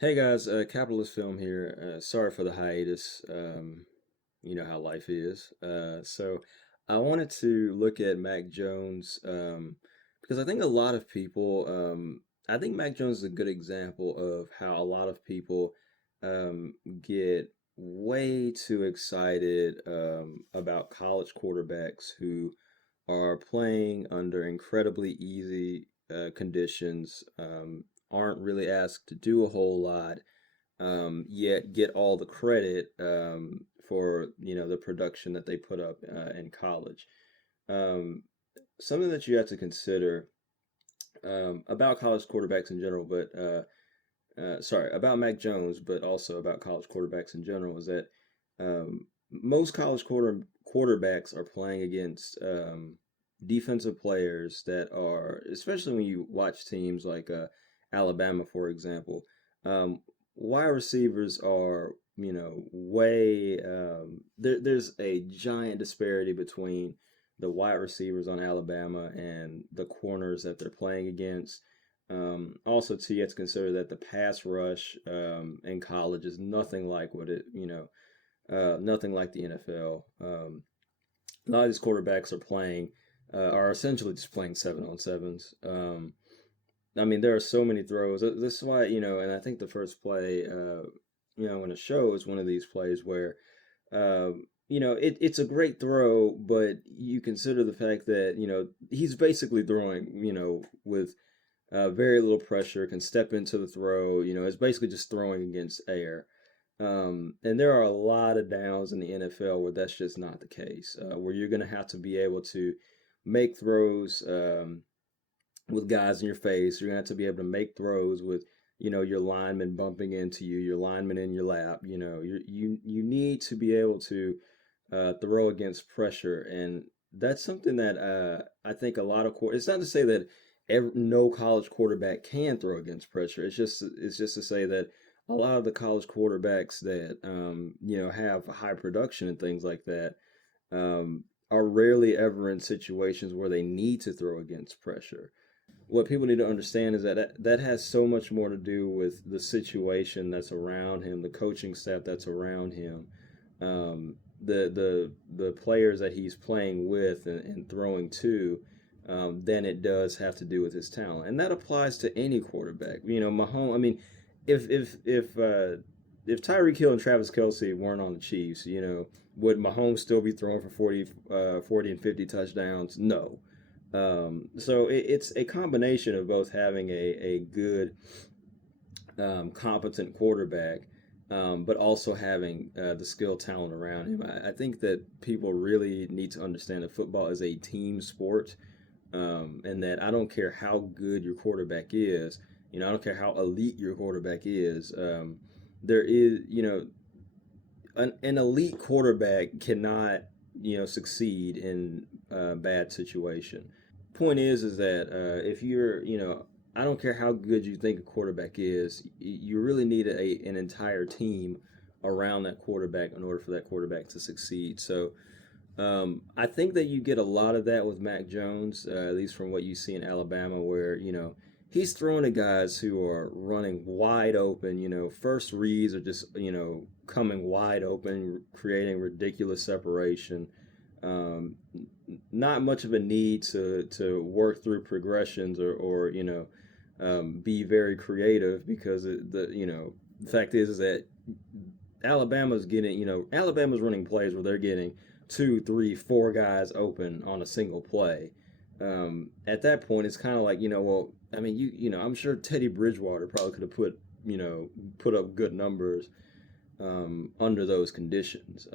Hey guys, Capitalist Film here. Sorry for the hiatus. You know how life is. So I wanted to look at Mac Jones because I think a lot of people, I think Mac Jones is a good example of how a lot of people get way too excited about college quarterbacks who are playing under incredibly easy conditions, aren't really asked to do a whole lot, yet get all the credit for the production that they put up in college. Um, Something that you have to consider about college quarterbacks in general, but sorry, about Mac Jones, but also about college quarterbacks in general, is that most college quarterbacks are playing against defensive players that are, especially when you watch teams like Alabama, for example, um, wide receivers are, way, there's a giant disparity between the wide receivers on Alabama and the corners that they're playing against. Also, too, you have to consider that the pass rush in college is nothing like nothing like the NFL. A lot of these quarterbacks are essentially just playing 7-on-7s. I mean, there are so many throws. This is why, and I think the first play, in a show is one of these plays where, it's a great throw, but you consider the fact that, he's basically throwing, with very little pressure, can step into the throw. It's basically just throwing against air. And there are a lot of downs in the NFL where that's just not the case, where you're going to have to be able to make throws with guys in your face. You're going to have to be able to make throws with, your lineman bumping into you, your lineman in your lap. You need to be able to throw against pressure, and that's something that I think a lot of it's not to say that no college quarterback can throw against pressure. It's just to say that a lot of the college quarterbacks that have high production and things like that are rarely ever in situations where they need to throw against pressure. What people need to understand is that has so much more to do with the situation that's around him, the coaching staff that's around him, the players that he's playing with and throwing to, than it does have to do with his talent, and that applies to any quarterback. Mahomes. I mean, if Tyreek Hill and Travis Kelsey weren't on the Chiefs, would Mahomes still be throwing for 40 and 50 touchdowns? No. So it's a combination of both having a good, competent quarterback, but also having the skill talent around him. I think that people really need to understand that football is a team sport, and that I don't care how good your quarterback is. I don't care how elite your quarterback is. There is, an elite quarterback cannot, succeed in a bad situation. Point is that if you're, I don't care how good you think a quarterback is, you really need an entire team around that quarterback in order for that quarterback to succeed. So I think that you get a lot of that with Mac Jones, at least from what you see in Alabama, where he's throwing to guys who are running wide open. First reads are just coming wide open, creating ridiculous separation. Um, Not much of a need to work through progressions or be very creative because the fact is that Alabama's running plays where they're getting two, three, four guys open on a single play. At that point, it's kind of like well, I mean, I'm sure Teddy Bridgewater probably could have put up good numbers under those conditions,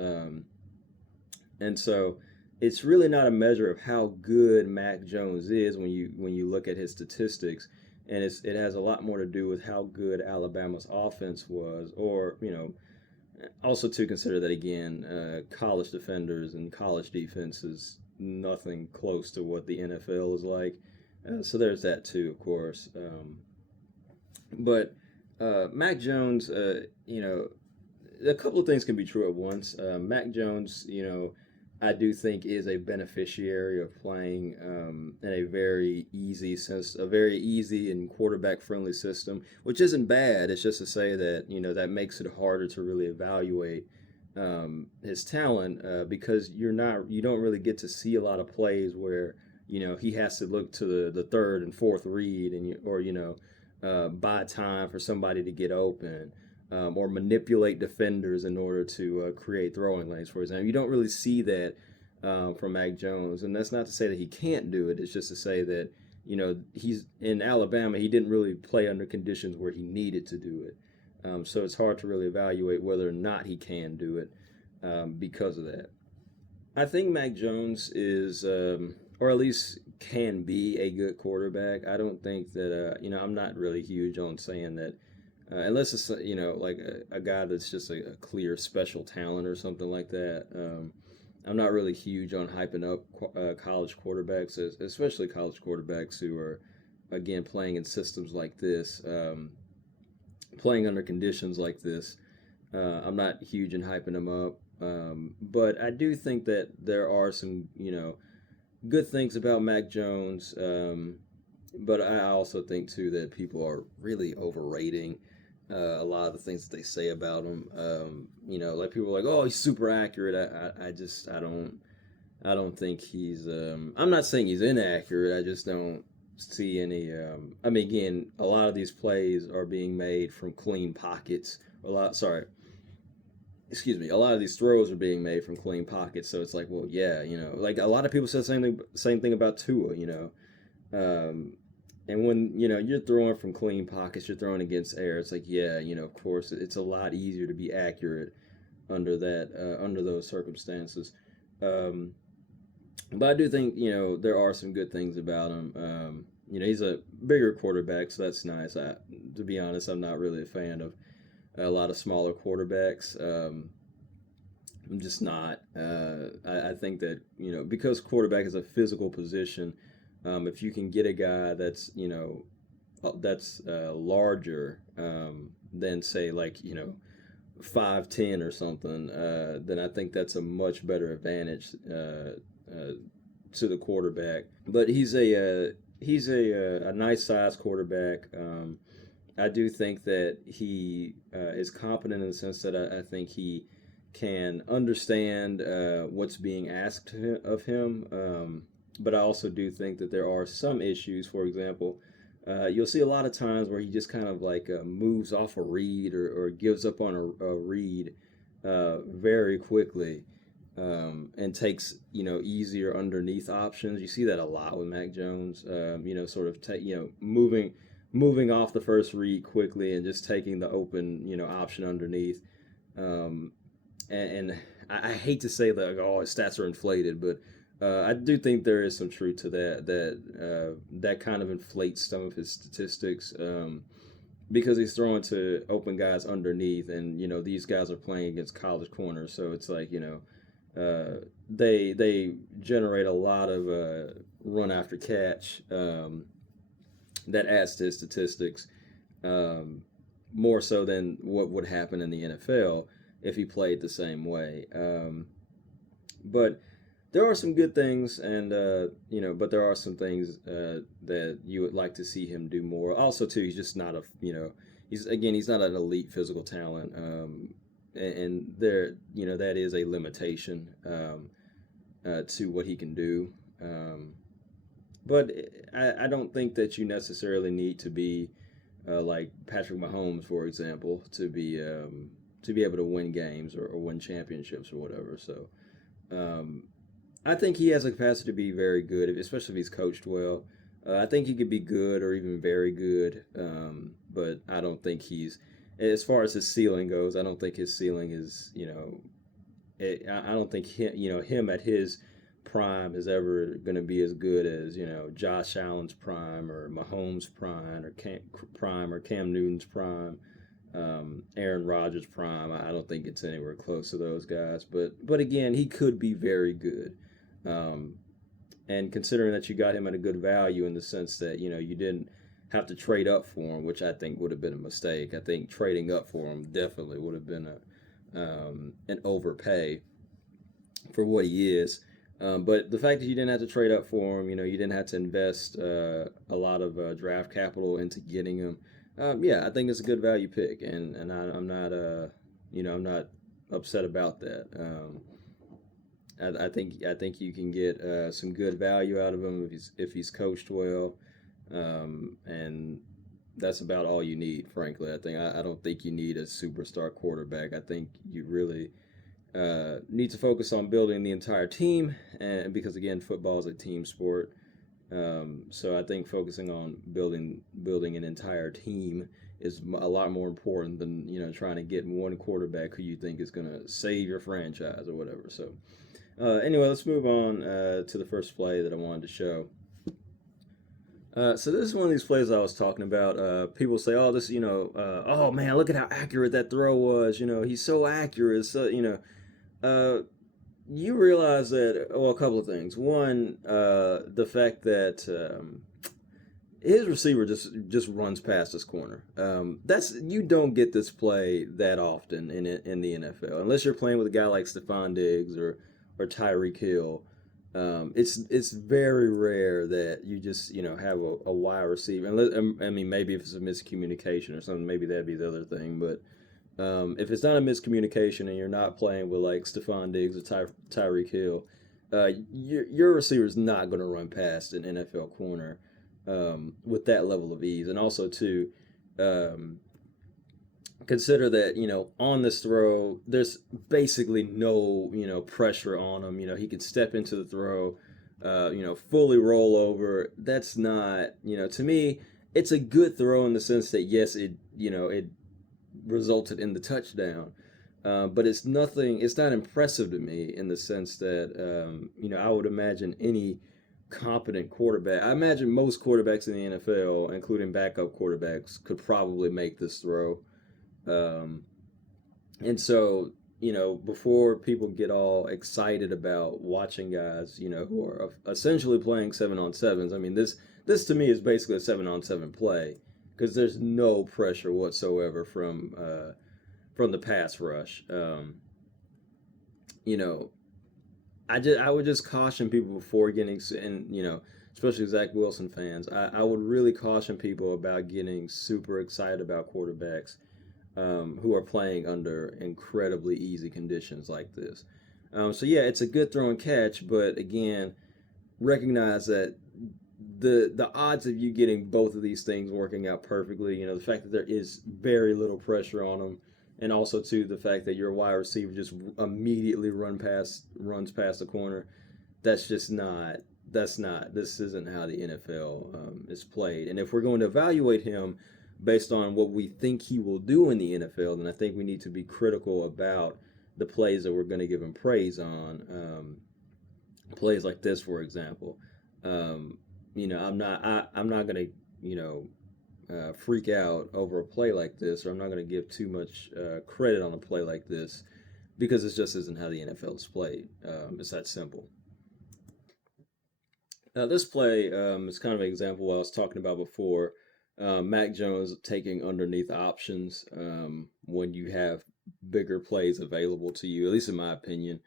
and so it's really not a measure of how good Mac Jones is when you look at his statistics, and it has a lot more to do with how good Alabama's offense was, or also to consider that again, college defenders and college defense is nothing close to what the NFL is like. So there's that too, of course. But Mac Jones, a couple of things can be true at once. Mac Jones, I do think is a beneficiary of playing in a very easy sense, a very easy and quarterback friendly system, which isn't bad. It's just to say that that makes it harder to really evaluate his talent because you don't really get to see a lot of plays where he has to look to the third and fourth read or buy time for somebody to get open. Or manipulate defenders in order to create throwing lanes, for example. You don't really see that from Mac Jones, and that's not to say that he can't do it. It's just to say that he's in Alabama. He didn't really play under conditions where he needed to do it, so it's hard to really evaluate whether or not he can do it because of that. I think Mac Jones is, or at least can be, a good quarterback. I don't think that I'm not really huge on saying that unless it's like a guy that's just a clear special talent or something like that. I'm not really huge on hyping up college quarterbacks, especially college quarterbacks who are again playing in systems like this, playing under conditions like this. I'm not huge in hyping them up, but I do think that there are some good things about Mac Jones. But I also think too that people are really overrating a lot of the things that they say about him. Like people are like, "Oh, he's super accurate." I don't think he's. I'm not saying he's inaccurate. I just don't see any. I mean, again, a lot of these plays are being made from clean pockets. Sorry, excuse me. A lot of these throws are being made from clean pockets. So it's like, well, yeah, like a lot of people said the same thing about Tua. Um, and when you're throwing from clean pockets, you're throwing against air. It's like, yeah, of course, it's a lot easier to be accurate under those circumstances. Um, but I do think there are some good things about him. He's a bigger quarterback, so that's nice. To be honest, I'm not really a fan of a lot of smaller quarterbacks. I'm just not. I think that because quarterback is a physical position, if you can get a guy that's larger than say like 5'10" or something, then I think that's a much better advantage to the quarterback. But he's a nice size quarterback. I do think that he is competent in the sense that I think he can understand what's being asked of him. But I also do think that there are some issues. For example, you'll see a lot of times where he just kind of like moves off a read or gives up on a read very quickly and takes easier underneath options. You see that a lot with Mac Jones. Sort of moving off the first read quickly and just taking the open option underneath. Um, and I hate to say that, like, oh, his stats are inflated, but I do think there is some truth to that. That kind of inflates some of his statistics because he's throwing to open guys underneath, and these guys are playing against college corners, so it's like they generate a lot of run after catch that adds to his statistics um, more so than what would happen in the NFL if he played the same way. But there are some good things, and but there are some things that you would like to see him do more. Also, too, he's just not he's not an elite physical talent, and there that is a limitation to what he can do. But I don't think that you necessarily need to be like Patrick Mahomes, for example, to be able to win games or win championships or whatever. So. Um, I think he has a capacity to be very good, especially if he's coached well. I think he could be good or even very good, but I don't think as far as his ceiling goes, I don't think his ceiling is, I don't think him at his prime is ever going to be as good as, Josh Allen's prime or Mahomes' prime or Cam Newton's prime. Aaron Rodgers' prime. I don't think it's anywhere close to those guys, but again, he could be very good. Um, and considering that you got him at a good value in the sense that you didn't have to trade up for him, which I think would have been a mistake. I think trading up for him definitely would have been an overpay. for what he is. But the fact that you didn't have to trade up for him, you didn't have to invest a lot of draft capital into getting him. Yeah, I think it's a good value pick, and I'm not I'm not upset about that. I think you can get some good value out of him if he's coached well, and that's about all you need. Frankly, I don't think you need a superstar quarterback. I think you really need to focus on building the entire team, and because again, football is a team sport. So I think focusing on building an entire team is a lot more important than trying to get one quarterback who you think is going to save your franchise or whatever. So anyway, let's move on to the first play that I wanted to show. So this is one of these plays I was talking about. People say, "Oh, oh man, look at how accurate that throw was. He's so accurate." So you realize that, well, a couple of things. One, the fact that his receiver just runs past his corner. That's you don't get this play that often in the NFL unless you're playing with a guy like Stephon Diggs or Tyreek Hill. It's very rare that you just have a wide receiver. I mean, maybe if it's a miscommunication or something, maybe that'd be the other thing. But if it's not a miscommunication and you're not playing with like Stephon Diggs or Tyreek Hill, your receiver is not going to run past an NFL corner with that level of ease. And also too, consider that on this throw, there's basically no pressure on him. He can step into the throw, fully roll over. That's not to me. It's a good throw in the sense that yes, it resulted in the touchdown. But it's nothing. It's not impressive to me in the sense that I would imagine any competent quarterback. I imagine most quarterbacks in the NFL, including backup quarterbacks, could probably make this throw. Um, and so before people get all excited about watching guys, who are essentially playing 7-on-7s. I mean, this to me is basically a 7-on-7 play because there's no pressure whatsoever from the pass rush. You know, I would just caution people before getting and especially Zach Wilson fans. I would really caution people about getting super excited about quarterbacks who are playing under incredibly easy conditions like this. So yeah, it's a good throw and catch, but again, recognize that the odds of you getting both of these things working out perfectly, the fact that there is very little pressure on them, and also too the fact that your wide receiver just immediately runs past the corner, that's just not this isn't how the NFL is played. And if we're going to evaluate him based on what we think he will do in the NFL, then I think we need to be critical about the plays that we're going to give him praise on. Plays like this, for example. I'm not going to freak out over a play like this, or I'm not going to give too much credit on a play like this because it just isn't how the NFL is played. It's that simple. Now, this play is kind of an example what I was talking about before. Mac Jones taking underneath options when you have bigger plays available to you, at least in my opinion.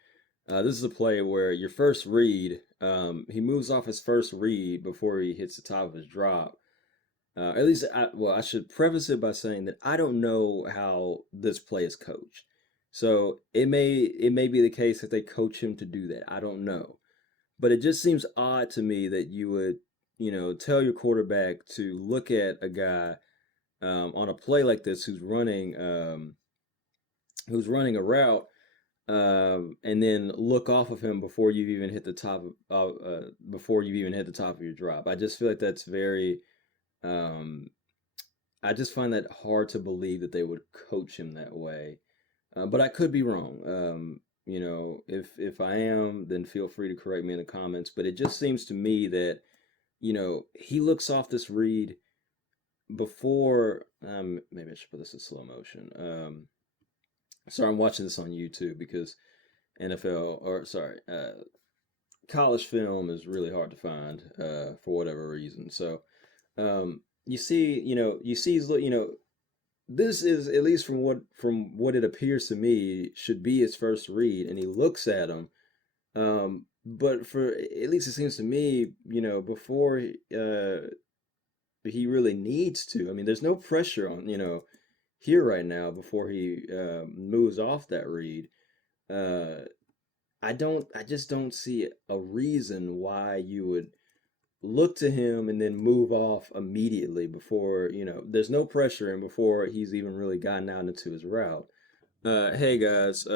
This is a play where your first read, he moves off his first read before he hits the top of his drop. At least, I should preface it by saying that I don't know how this play is coached. So it may be the case that they coach him to do that. I don't know. But it just seems odd to me that you would, tell your quarterback to look at a guy on a play like this who's running a route, and then look off of him before you've even hit the top before you've even hit the top of your drop. I just feel like that's very. Um, I just find that hard to believe that they would coach him that way. But I could be wrong. If I am, then feel free to correct me in the comments. But it just seems to me that he looks off this read before. Maybe I should put this in slow motion. Sorry, I'm watching this on YouTube because college film is really hard to find for whatever reason. So this is at least from what it appears to me should be his first read, and he looks at him But for at least it seems to me, before he really needs to. I mean, there's no pressure on, here right now before he moves off that read. Uh, I just don't see a reason why you would look to him and then move off immediately before, there's no pressure and before he's even really gotten out into his route. Hey guys,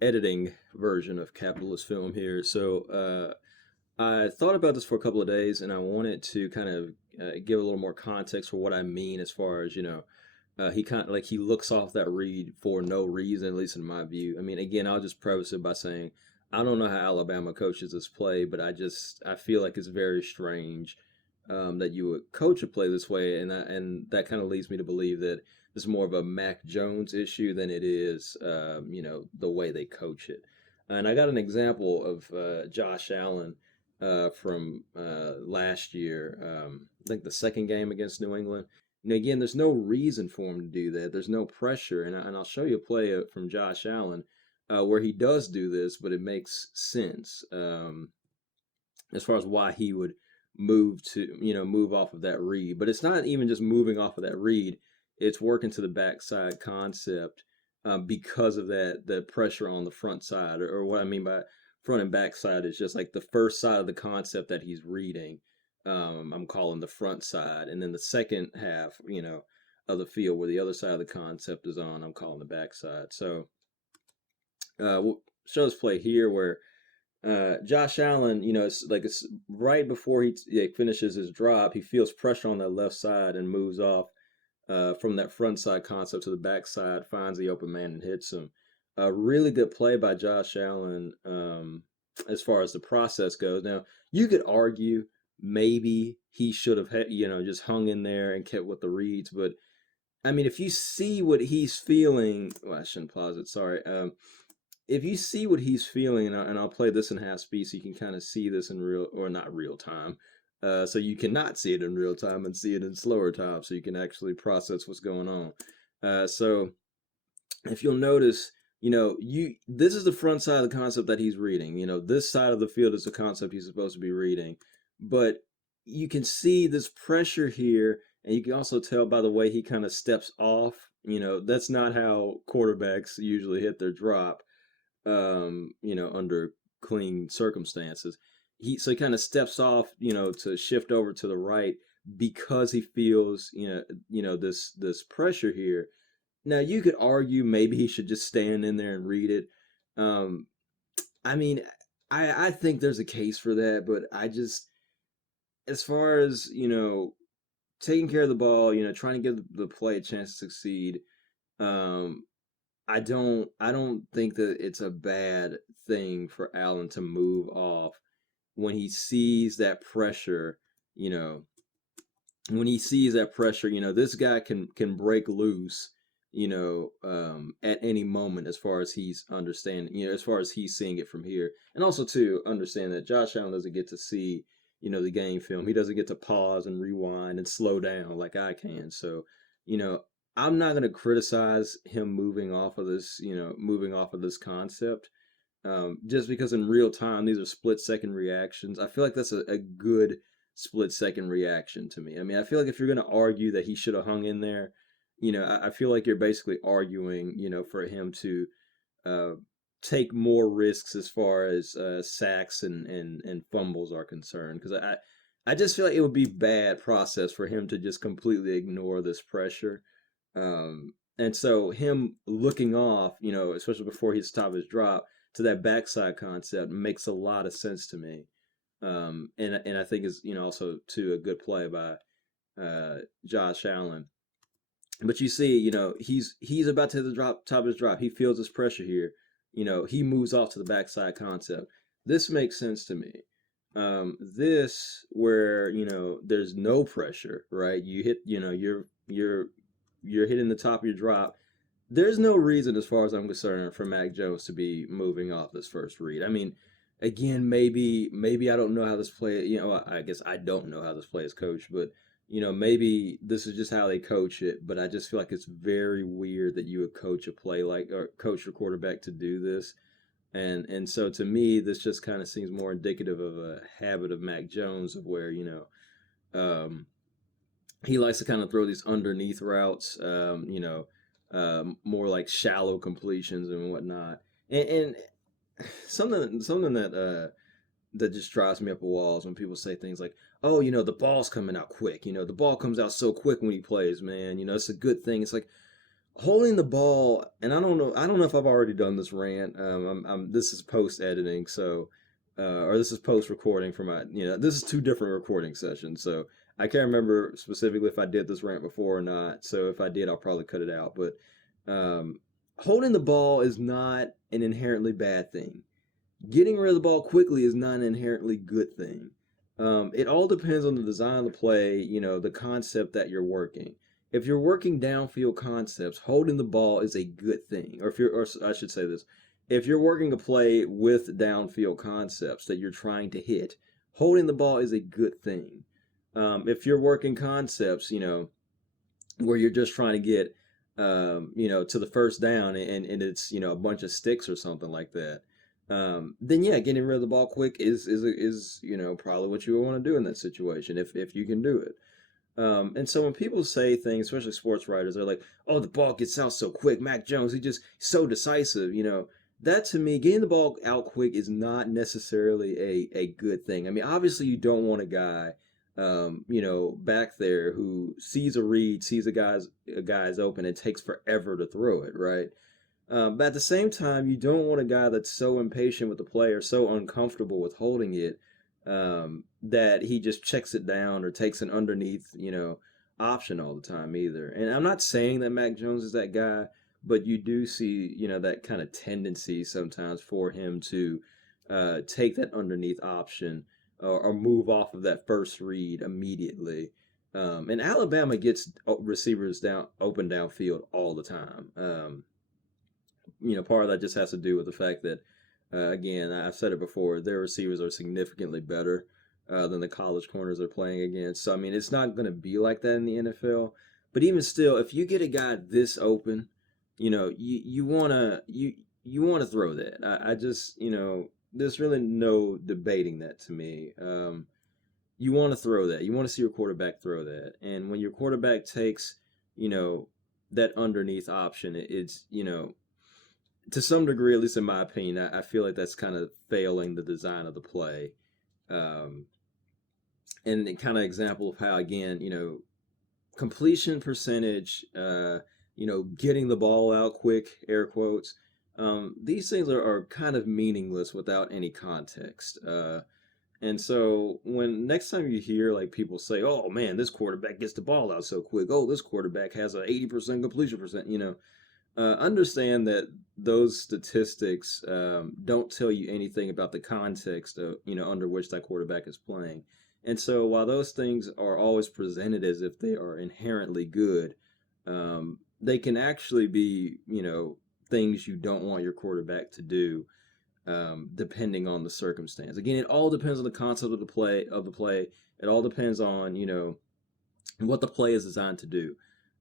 editing version of Capitalist Film here. So, I thought about this for a couple of days and I wanted to kind of give a little more context for what I mean as far as, he kind of like he looks off that read for no reason, at least in my view. I mean, again, I'll just preface it by saying I don't know how Alabama coaches this play, but I feel like it's very strange that you would coach a play this way, and that kind of leads me to believe that this is more of a Mac Jones issue than it is, the way they coach it. And I got an example of Josh Allen from last year. I think the second game against New England. Again, there's no reason for him to do that. There's no pressure, and I'll show you a play from Josh Allen where he does do this, but it makes sense as far as why he would move off of that read. But it's not even just moving off of that read; it's working to the backside concept because of that the pressure on the front side, or what I mean by front and back side is just like the first side of the concept that he's reading. I'm calling the front side, and then the second half, of the field where the other side of the concept is on, I'm calling the back side. So we'll show this play here where Josh Allen, it's right before he finishes his drop, he feels pressure on that left side and moves off from that front side concept to the back side, finds the open man and hits him. A really good play by Josh Allen as far as the process goes. Now, you could argue maybe he should have, just hung in there and kept with the reads, but I mean, if you see what he's feeling, well, I shouldn't pause it. Sorry. If you see what he's feeling, and I'll play this in half speed so you can kind of see this in real, or not real time. So you cannot see it in real time and see it in slower time, so you can actually process what's going on. So if you'll notice, this is the front side of the concept that he's reading. This side of the field is the concept he's supposed to be reading, but you can see this pressure here, and you can also tell by the way he kind of steps off. That's not how quarterbacks usually hit their drop under clean circumstances. So he kind of steps off, to shift over to the right because he feels, this pressure here. Now you could argue maybe he should just stand in there and read it. Um, I mean, I think there's a case for that, but I just, as far as taking care of the ball, trying to give the play a chance to succeed. Um, I don't think that it's a bad thing for Allen to move off when he sees that pressure, you know, this guy can break loose, at any moment as far as he's understanding, as far as he's seeing it from here. And also to understand that Josh Allen doesn't get to see, the game film. He doesn't get to pause and rewind and slow down like I can. So, you know, I'm not going to criticize him moving off of this concept. Just because in real time these are split second reactions. I feel like that's a good split second reaction to me. I mean, I feel like if you're going to argue that he should have hung in there, I feel like you're basically arguing, for him to uh, take more risks as far as sacks and fumbles are concerned. Because I just feel like it would be bad process for him to just completely ignore this pressure. And so him looking off, especially before he's top of his drop to that backside concept makes a lot of sense to me. And I think is also too a good play by Josh Allen. But you see, he's about to hit the top of his drop. He feels this pressure here. He moves off to the backside concept. This makes sense to me. This where there's no pressure, right? You hit, you're hitting the top of your drop. There's no reason, as far as I'm concerned, for Mac Jones to be moving off this first read. I mean, again, maybe I don't know how this play. I guess I don't know how this play is coached, but maybe this is just how they coach it. But I just feel like it's very weird that you would coach a play like or coach your quarterback to do this. And so to me, this just kind of seems more indicative of a habit of Mac Jones of where, um, he likes to kind of throw these underneath routes, more like shallow completions and whatnot. And something that just drives me up a wall is when people say things like, "Oh, the ball's coming out quick. The ball comes out so quick when he plays, man. It's a good thing." It's like holding the ball, and I don't know if I've already done this rant. This is post editing, so or this is post recording for my, this is two different recording sessions, so I can't remember specifically if I did this rant before or not. So if I did, I'll probably cut it out. But um, holding the ball is not an inherently bad thing. Getting rid of the ball quickly is not an inherently good thing. It all depends on the design of the play, the concept that you're working. If you're working downfield concepts, holding the ball is a good thing. Or I should say this, if you're working a play with downfield concepts that you're trying to hit, holding the ball is a good thing. If you're working concepts, where you're just trying to get, to the first down and it's, a bunch of sticks or something like that, then yeah, getting rid of the ball quick is probably what you want to do in that situation if you can do it. And so when people say things, especially sports writers, they're like, "Oh, the ball gets out so quick. Mac Jones, he just so decisive." That to me, getting the ball out quick is not necessarily a good thing. I mean, obviously, you don't want a guy, back there who sees a read, sees a guy's open, and takes forever to throw it, right? But at the same time, you don't want a guy that's so impatient with the play or so uncomfortable with holding it, that he just checks it down or takes an underneath, option all the time either. And I'm not saying that Mac Jones is that guy, but you do see, that kind of tendency sometimes for him to take that underneath option, or move off of that first read immediately. And Alabama gets receivers down open downfield all the time. Part of that just has to do with the fact that, again, I've said it before, their receivers are significantly better than the college corners they're playing against. So I mean, it's not going to be like that in the NFL. But even still, if you get a guy this open, you wanna throw that. I just, there's really no debating that to me. You want to throw that. You want to see your quarterback throw that. And when your quarterback takes, you know, that underneath option, it's, to some degree, at least in my opinion, I feel like that's kind of failing the design of the play. Um, and the kind of example of how, again, completion percentage, getting the ball out quick, air quotes, these things are kind of meaningless without any context. And so when next time you hear like people say, "Oh man, this quarterback gets the ball out so quick. Oh, this quarterback has a 80% completion percent," understand that those statistics don't tell you anything about the context of, under which that quarterback is playing. And so while those things are always presented as if they are inherently good, they can actually be, things you don't want your quarterback to do, depending on the circumstance. Again, it all depends on the concept of the play. It all depends on, what the play is designed to do.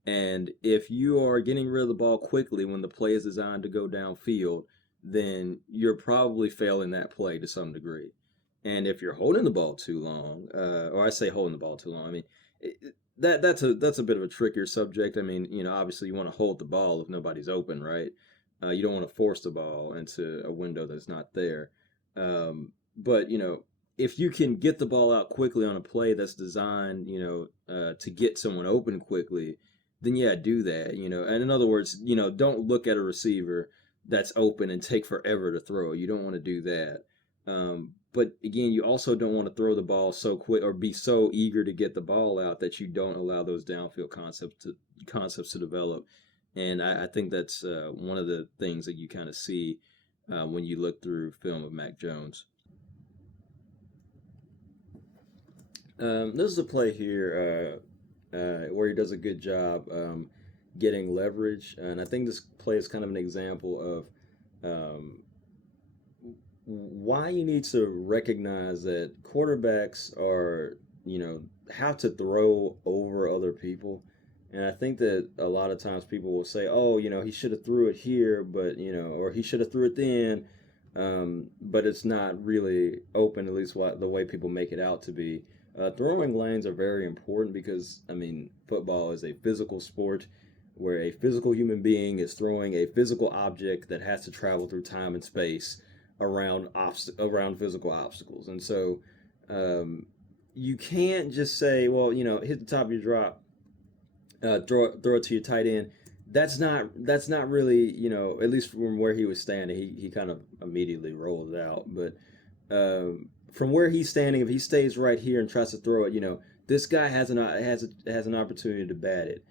And if you are getting rid of the ball quickly when the play is designed to go downfield, then you're probably failing that play to some degree. And if you're holding the ball too long, or I say holding the ball too long, I mean, that's a bit of a trickier subject. I mean, obviously you want to hold the ball if nobody's open, right? You don't want to force the ball into a window that's not there. But if you can get the ball out quickly on a play that's designed, to get someone open quickly, then yeah, do that. And in other words, don't look at a receiver that's open and take forever to throw. You don't want to do that. But again, you also don't want to throw the ball so quick or be so eager to get the ball out that you don't allow those downfield concepts to develop. And I think that's one of the things that you kind of see when you look through film of Mac Jones. This is a play here where he does a good job getting leverage, and I think this play is kind of an example of why you need to recognize that quarterbacks are, have to throw over other people. And I think that a lot of times people will say, "Oh, he should have threw it here, but or he should have threw it then." but it's not really open, at least the way people make it out to be. Throwing lanes are very important because, I mean, football is a physical sport where a physical human being is throwing a physical object that has to travel through time and space around physical obstacles. And so um, you can't just say, well, hit the top of your drop, throw it to your tight end. That's not really, at least from where he was standing. He kind of immediately rolled it out, but from where he's standing, if he stays right here and tries to throw it, this guy has an opportunity to bat it.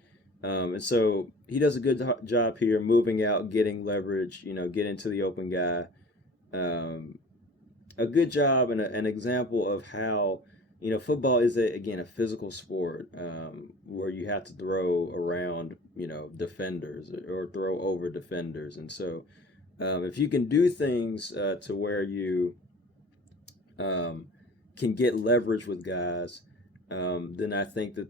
And so he does a good job here, moving out, getting leverage, get into the open guy. Um, a good job and an example of how football is again a physical sport, where you have to throw around defenders or throw over defenders, and so if you can do things to where you um, can get leverage with guys, then I think that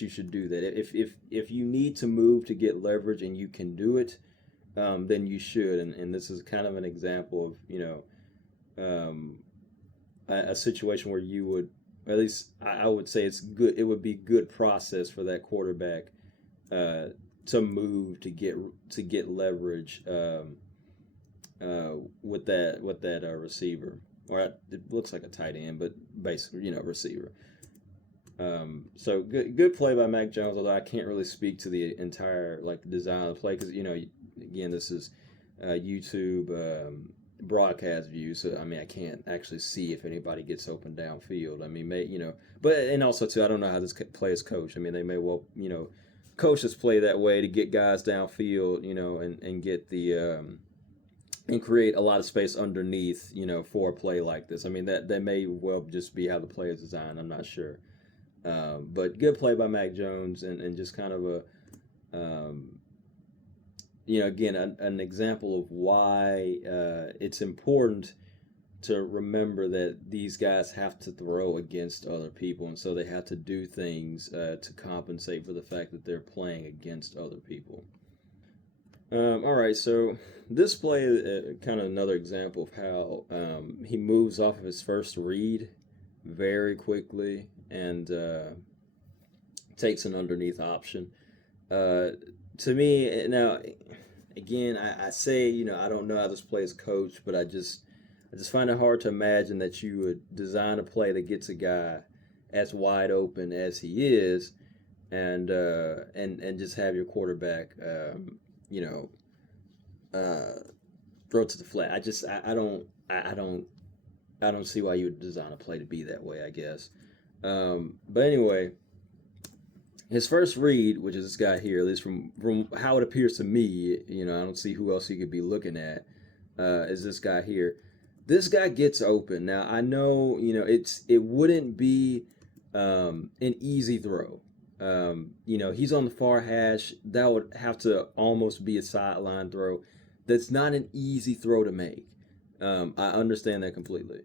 you should do that. If you need to move to get leverage and you can do it, then you should. And this is kind of an example of um, a situation where you would, at least I would say it's good. It would be good process for that quarterback uh, to move to get leverage with that receiver, or it looks like a tight end, but basically receiver. So good play by Mac Jones. Although I can't really speak to the entire like design of the play because again this is YouTube broadcast view, so I mean I can't actually see if anybody gets open downfield. I mean, but and also too I don't know how this play is coached. I mean they may well coach this play that way to get guys downfield, and get the and create a lot of space underneath, for a play like this. I mean that may well just be how the play is designed. I'm not sure. But good play by Mac Jones, and just kind of um, again, an example of why it's important to remember that these guys have to throw against other people, and so they have to do things to compensate for the fact that they're playing against other people. All right, so this play is kind of another example of how he moves off of his first read very quickly and takes an underneath option. Uh, to me, now, again, I say, I don't know how this play is coached, but I just find it hard to imagine that you would design a play that gets a guy as wide open as he is, and just have your quarterback, you know, uh, throw to the flat. I don't see why you would design a play to be that way. I guess. But anyway, his first read, which is this guy here, at least from how it appears to me, I don't see who else he could be looking at. Is this guy here? This guy gets open. Now I know it wouldn't be an easy throw. He's on the far hash. That would have to almost be a sideline throw. That's not an easy throw to make. I understand that completely,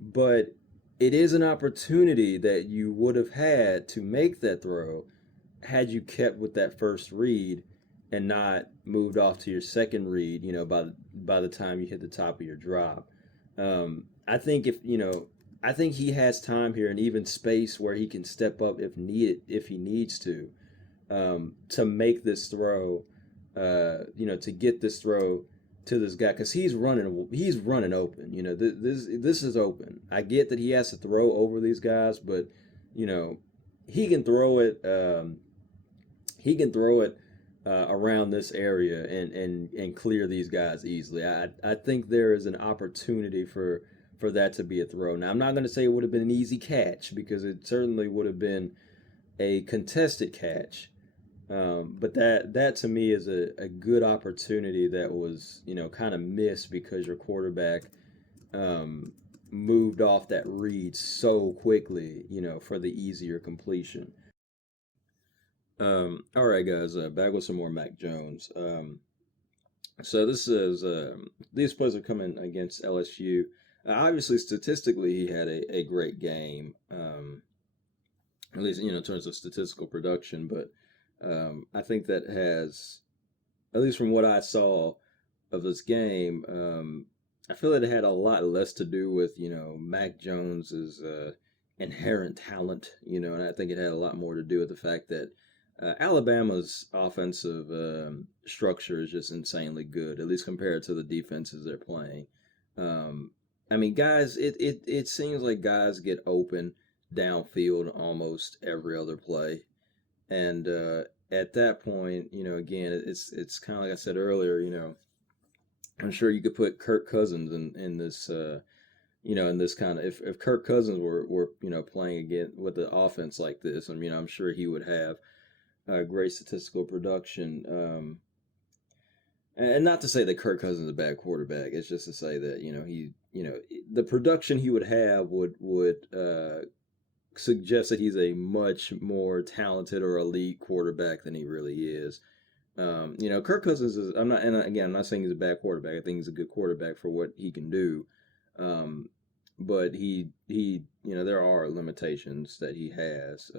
but it is an opportunity that you would have had to make that throw had you kept with that first read and not moved off to your second read, by the time you hit the top of your drop. I think I think he has time here and even space where he can step up if he needs to make this throw, to get this throw to this guy because he's running open. This is open. I get that he has to throw over these guys, but you know he can throw it. Around this area and clear these guys easily. I think there is an opportunity for that to be a throw. Now I'm not going to say it would have been an easy catch because it certainly would have been a contested catch. But that to me is a good opportunity that was kind of missed because your quarterback um, moved off that read so quickly for the easier completion. All right, guys, back with some more Mac Jones. So these plays are coming against LSU. Obviously, statistically, he had a great game, at least in terms of statistical production. But I think that has, at least from what I saw, of this game, I feel that it had a lot less to do with Mac Jones's inherent talent, and I think it had a lot more to do with the fact that Alabama's offensive structure is just insanely good, at least compared to the defenses they're playing. Um, I mean, guys, it seems like guys get open downfield almost every other play, and at that point, again, it's kind of like I said earlier, I'm sure you could put Kirk Cousins in this, in this kind of if Kirk Cousins were playing again with the offense like this, I mean, I'm sure he would have great statistical production. And not to say that Kirk Cousins is a bad quarterback. It's just to say that the production he would have would suggest that he's a much more talented or elite quarterback than he really is. Kirk Cousins is. I'm not, and again, I'm not saying he's a bad quarterback. I think he's a good quarterback for what he can do. But there are limitations that he has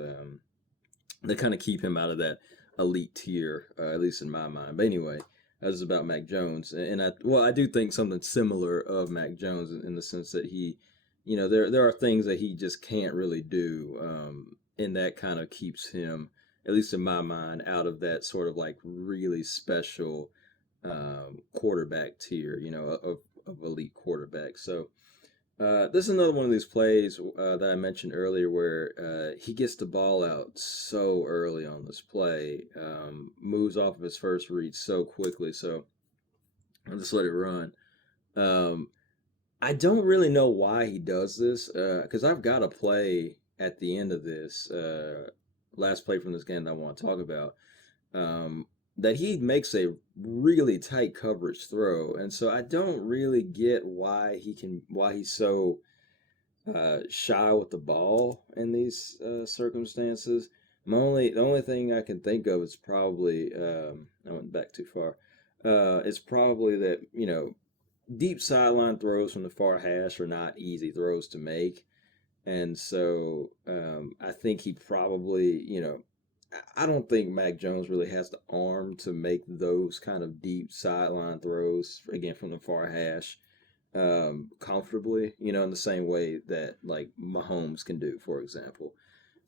that kind of keep him out of that elite tier, at least in my mind. But anyway, this is about Mac Jones, and I do think something similar of Mac Jones in the sense that he, there are things that he just can't really do, and that kind of keeps him, at least in my mind, out of that sort of like really special quarterback tier, of elite quarterbacks. So this is another one of these plays that I mentioned earlier where he gets the ball out so early on this play, moves off of his first read so quickly. So I'll just let it run. Um, I don't really know why he does this because I've got a play at the end of this last play from this game that I want to talk about. That he makes a really tight coverage throw, and so I don't really get why he's so shy with the ball in these circumstances. The only thing I can think of is probably I went back too far. It's probably that deep sideline throws from the far hash are not easy throws to make, and so I think he probably I don't think Mac Jones really has the arm to make those kind of deep sideline throws again from the far hash comfortably, in the same way that like Mahomes can do, for example.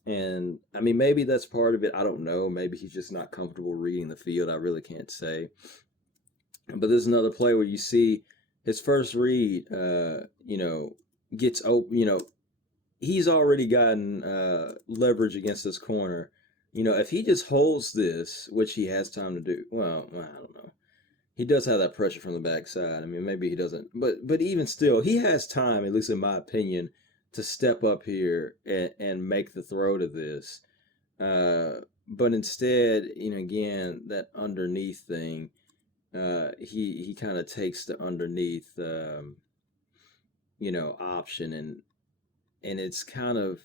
And I mean, maybe that's part of it. I don't know. Maybe he's just not comfortable reading the field. I really can't say. But there's another play where you see his first read, gets open. He's already gotten leverage against this corner. If he just holds this, which he has time to do, well, I don't know. He does have that pressure from the backside. I mean, maybe he doesn't, but even still, he has time, at least in my opinion, to step up here and make the throw to this. But instead, again, that underneath thing, he kind of takes the underneath, option, and it's kind of,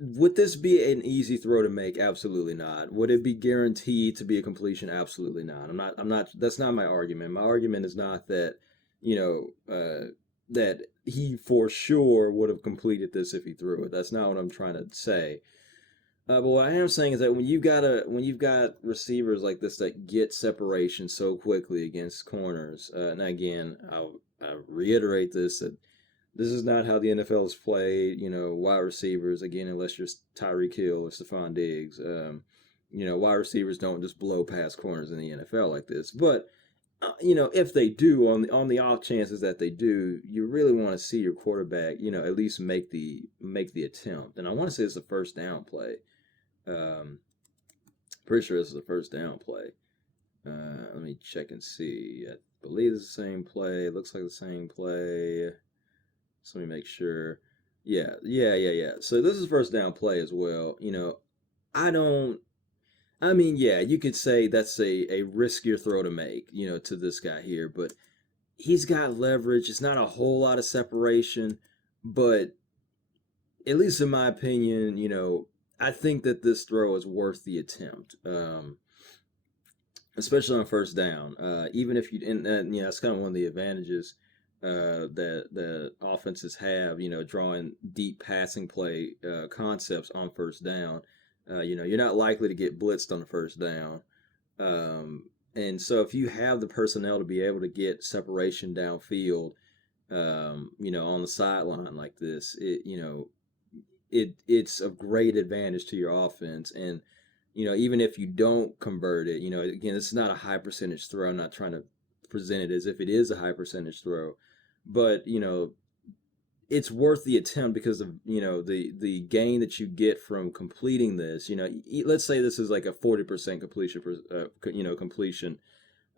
would this be an easy throw to make? Absolutely not. Would it be guaranteed to be a completion? Absolutely not. I'm not that's not my argument. My argument is not that, that he for sure would have completed this if he threw it. That's not what I'm trying to say. But what I am saying is that when you've got receivers like this that get separation so quickly against corners, and again, I reiterate that this is not how the NFL is played. Wide receivers, again, unless you're Tyreek Hill or Stephon Diggs, wide receivers don't just blow past corners in the NFL like this. But if they do, on the off chances that they do, you really want to see your quarterback, at least make the attempt. And I want to say it's a first down play. Pretty sure this is a first down play. Let me check and see. I believe it's the same play. It looks like the same play. So let me make sure. Yeah. So this is first down play as well. Yeah, you could say that's a riskier throw to make, to this guy here, but he's got leverage. It's not a whole lot of separation, but at least in my opinion, I think that this throw is worth the attempt, especially on first down. Even if you, and that's kind of one of the advantages that offenses have, drawing deep passing play concepts on first down. You're not likely to get blitzed on the first down. And so if you have the personnel to be able to get separation downfield, on the sideline like this, it's a great advantage to your offense. And even if you don't convert it, again, this is not a high percentage throw. I'm not trying to present it as if it is a high percentage throw, but it's worth the attempt because of the gain that you get from completing this. Let's say this is like a 40% completion completion.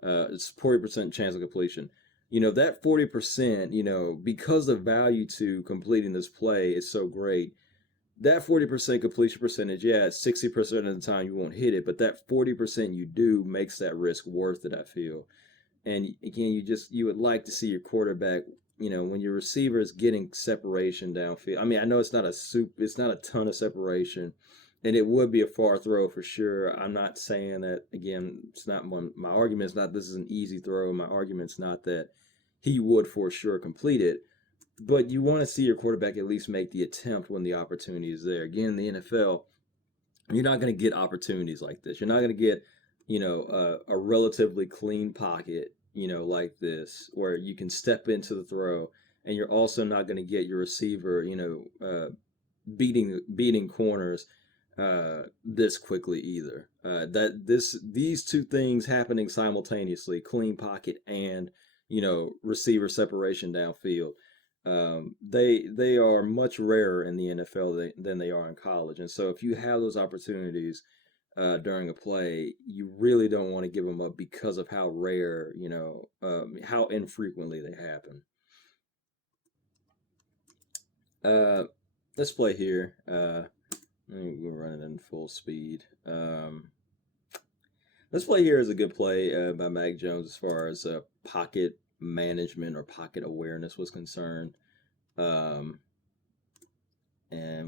It's 40% chance of completion. That 40%, because the value to completing this play is so great, that 40% completion percentage, yeah, 60% of the time you won't hit it, but that 40% you do makes that risk worth it, I feel. And again, you would like to see your quarterback, when your receiver is getting separation downfield. I mean, I know it's not a ton of separation, and it would be a far throw for sure. I'm not saying that, again, it's not my argument is not this is an easy throw. My argument's not that he would for sure complete it, but you want to see your quarterback at least make the attempt when the opportunity is there. Again, in the NFL, you're not going to get opportunities like this. You're not going to get, a relatively clean pocket, like this, where you can step into the throw, and you're also not going to get your receiver, beating corners this quickly either. These two things happening simultaneously, clean pocket and receiver separation downfield. They are much rarer in the NFL than they are in college, and so if you have those opportunities during a play, you really don't want to give them up because of how rare, how infrequently they happen. Uh, let's play here. We're running in full speed. This play here is a good play by Mac Jones as far as pocket management or pocket awareness was concerned. And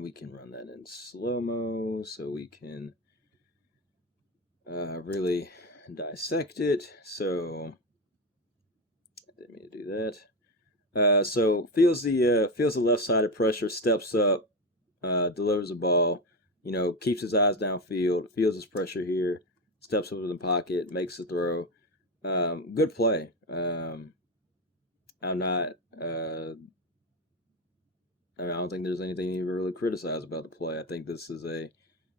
we can run that in slow-mo so we can really dissect it. So I didn't mean to do that. So feels the left-sided pressure, steps up, delivers the ball, keeps his eyes downfield, feels his pressure here, steps up in the pocket, makes the throw. Good play. I'm not. I don't think there's anything to even really criticize about the play. I think this is a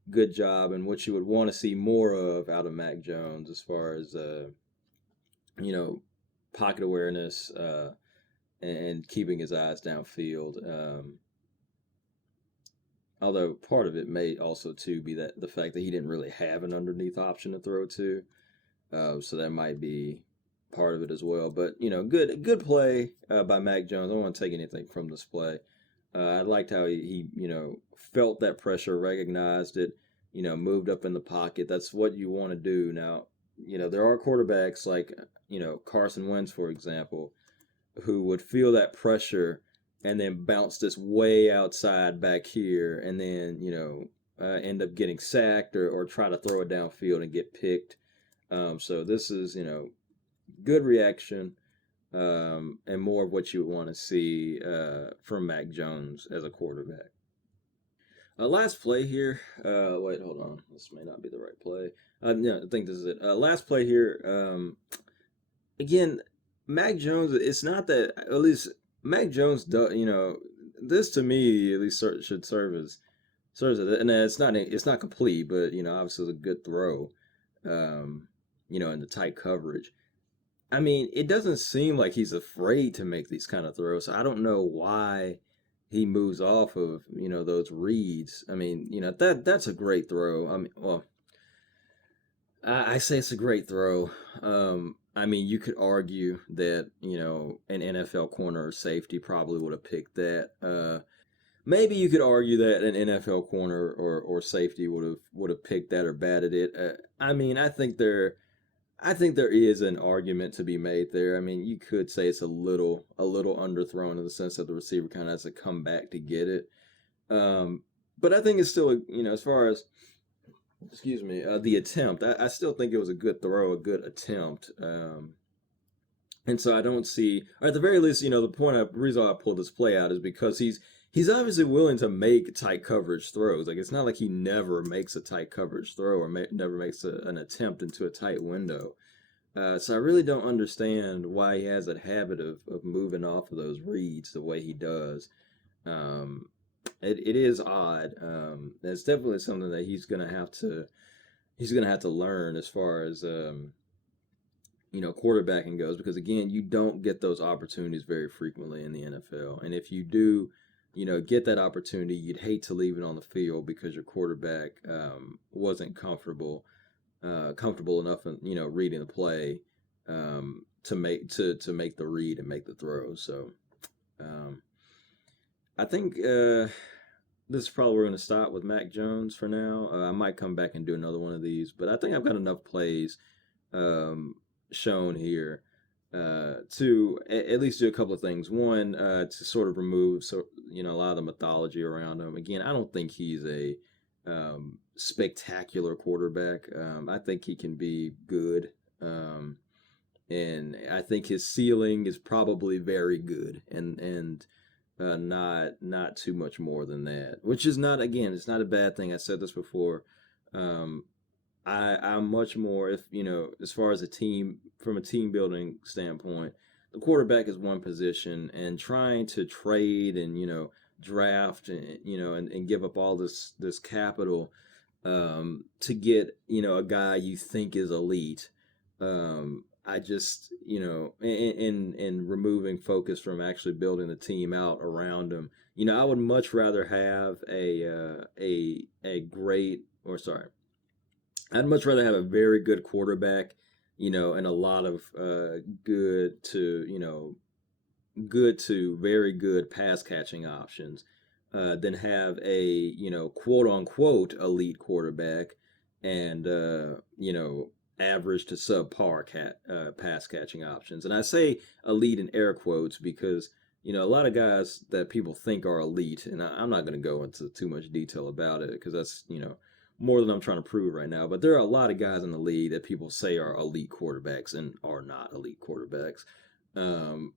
good job and what you would want to see more of out of Mac Jones as far as pocket awareness and keeping his eyes downfield. Although part of it may also too be that the fact that he didn't really have an underneath option to throw to, so that might be part of it as well. But good play by Mac Jones. I don't want to take anything from this play. I liked how he felt that pressure, recognized it, moved up in the pocket. That's what you want to do. Now, there are quarterbacks like Carson Wentz, for example, who would feel that pressure and then bounce this way outside back here, and then end up getting sacked or try to throw it downfield and get picked. So this is good reaction, and more of what you would want to see from Mac Jones as a quarterback. Last play here. Wait, hold on. This may not be the right play. Yeah, I think this is it. Last play here. Again, Mac Jones. It's not that. At least Mac Jones does. This to me at least should serves as, and it's not complete, but obviously it's a good throw. In the tight coverage. I mean, it doesn't seem like he's afraid to make these kind of throws. I don't know why he moves off of those reads. I mean, that's a great throw. I mean, well, I say it's a great throw. I mean, you could argue that an NFL corner or safety probably would have picked that. Maybe you could argue that an NFL corner or safety would have picked that or batted it. I mean, I think there is an argument to be made there. I mean, you could say it's a little underthrown in the sense that the receiver kind of has to come back to get it. But I think it's still, as far as, excuse me, the attempt, I still think it was a good throw, a good attempt. And so I don't see, or at the very least, the reason I pulled this play out is because he's obviously willing to make tight coverage throws. Like, it's not like he never makes a tight coverage throw or never makes an attempt into a tight window. So I really don't understand why he has that habit of moving off of those reads the way he does. Um, it is odd. It's definitely something that he's gonna have to learn as far as quarterbacking goes, because again, you don't get those opportunities very frequently in the NFL. And if you do, get that opportunity, you'd hate to leave it on the field because your quarterback wasn't comfortable enough in, reading the play to make the read and make the throw. So um, I think this is probably where we're going to stop with Mac Jones for now. I might come back and do another one of these, but I think I've got enough plays um, shown here to at least do a couple of things. One, to sort of remove a lot of the mythology around him. Again, I don't think he's a spectacular quarterback. I think he can be good, and I think his ceiling is probably very good, and not too much more than that. Which is not, again, it's not a bad thing. I said this before. Um, I'm much more, if as far as from a team building standpoint, the quarterback is one position, and trying to trade and draft and and give up all this capital to get a guy you think is elite. I just in removing focus from actually building the team out around him. I would much rather have a great, or sorry, I'd much rather have a very good quarterback, and a lot of good to very good pass catching options, than have a quote unquote elite quarterback and average to subpar pass catching options. And I say elite in air quotes because a lot of guys that people think are elite, and I'm not going to go into too much detail about it because that's more than I'm trying to prove right now. But there are a lot of guys in the league that people say are elite quarterbacks and are not elite quarterbacks. Um,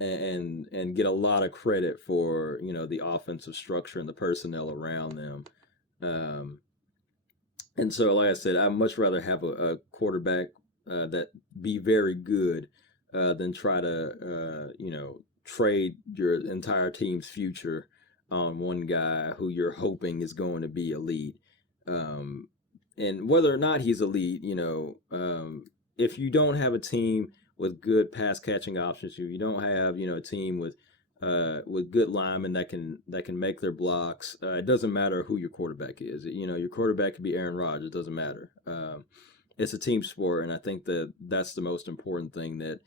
and get a lot of credit for the offensive structure and the personnel around them. Um, and so, like I said, I'd much rather have a quarterback that be very good than try to trade your entire team's future on one guy who you're hoping is going to be elite. Um, and whether or not he's elite, if you don't have a team with good pass catching options, if you don't have a team with good linemen that can make their blocks, it doesn't matter who your quarterback is. Your quarterback could be Aaron Rodgers. It doesn't matter. It's a team sport, and I think that that's the most important thing. That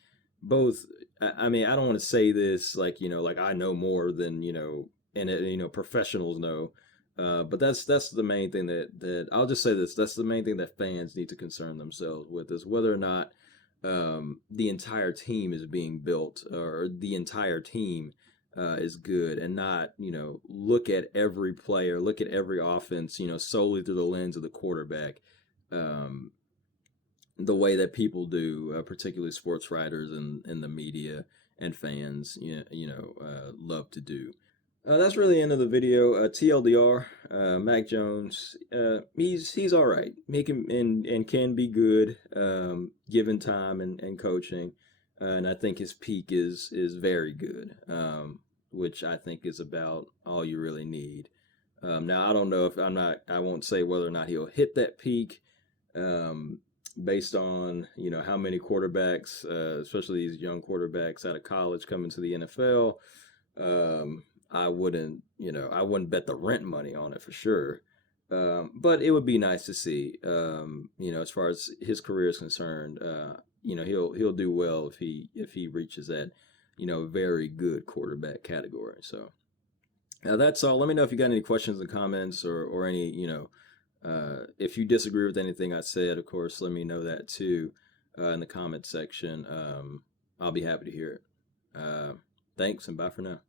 both, I mean, I don't want to say this like I know more than and professionals know. But that's the main thing that I'll just say this. That's the main thing that fans need to concern themselves with, is whether or not the entire team is being built, or the entire team is good, and not look at every player, look at every offense solely through the lens of the quarterback, um, the way that people do, particularly sports writers and the media and fans love to do. That's really the end of the video. TLDR, Mac Jones, he's all right. Make him and can be good, given time and coaching. And I think his peak is very good, which I think is about all you really need. Now I don't know if I won't say whether or not he'll hit that peak, um, based on how many quarterbacks, especially these young quarterbacks out of college, coming to the NFL. Um, I wouldn't bet the rent money on it for sure. But it would be nice to see, as far as his career is concerned, he'll do well if he reaches that, very good quarterback category. So that's all. Let me know if you got any questions and comments, or any, if you disagree with anything I said. Of course, let me know that too, in the comment section. I'll be happy to hear it. Thanks, and bye for now.